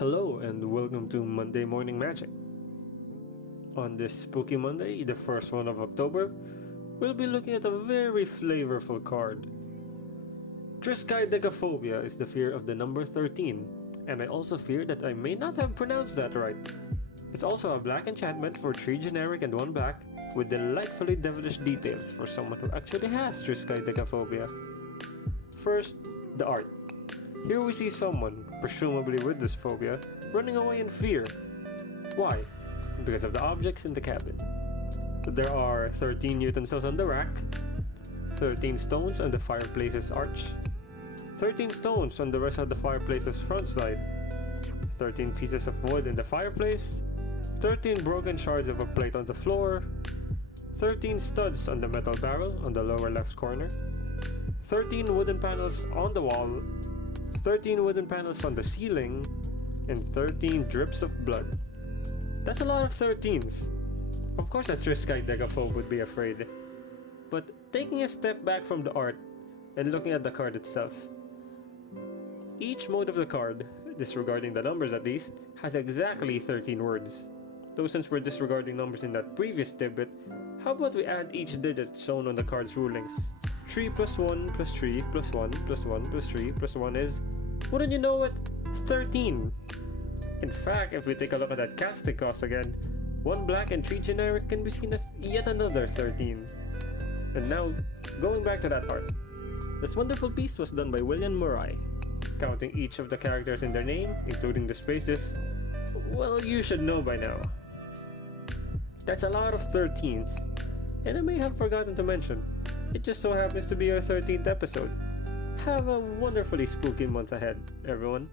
Hello and welcome to Monday Morning Magic. On this spooky Monday, the first one of October, we'll be looking at a very flavorful card. Triskaidekaphobia is the fear of the number 13, and I also fear that I may not have pronounced that right. It's also a black enchantment for 3 generic and 1 black, with delightfully devilish details for someone who actually has Triskaidekaphobia. First, the art. Here we see someone, presumably with this phobia, running away in fear. Why? Because of the objects in the cabin. There are 13 utensils on the rack, 13 stones on the fireplace's arch, 13 stones on the rest of the fireplace's front side, 13 pieces of wood in the fireplace, 13 broken shards of a plate on the floor, 13 studs on the metal barrel on the lower left corner, 13 wooden panels on the wall, 13 wooden panels on the ceiling, and 13 drips of blood. That's a lot of 13s. Of course a Triskaidekaphobe would be afraid. But taking a step back from the art and looking at the card itself, each mode of the card, disregarding the numbers at least, has exactly 13 words. Though since we're disregarding numbers in that previous tidbit, how about we add each digit shown on the card's rulings? 3 plus 1 plus 3 plus 1 plus 1 plus 3 plus 1 is, wouldn't you know it, 13! In fact, if we take a look at that casting cost again, 1 black and 3 generic can be seen as yet another 13. And now, going back to that art. This wonderful piece was done by William Murray. Counting each of the characters in their name, including the spaces, well, you should know by now. That's a lot of 13s. And I may have forgotten to mention, it just so happens to be our 13th episode. Have a wonderfully spooky month ahead, everyone.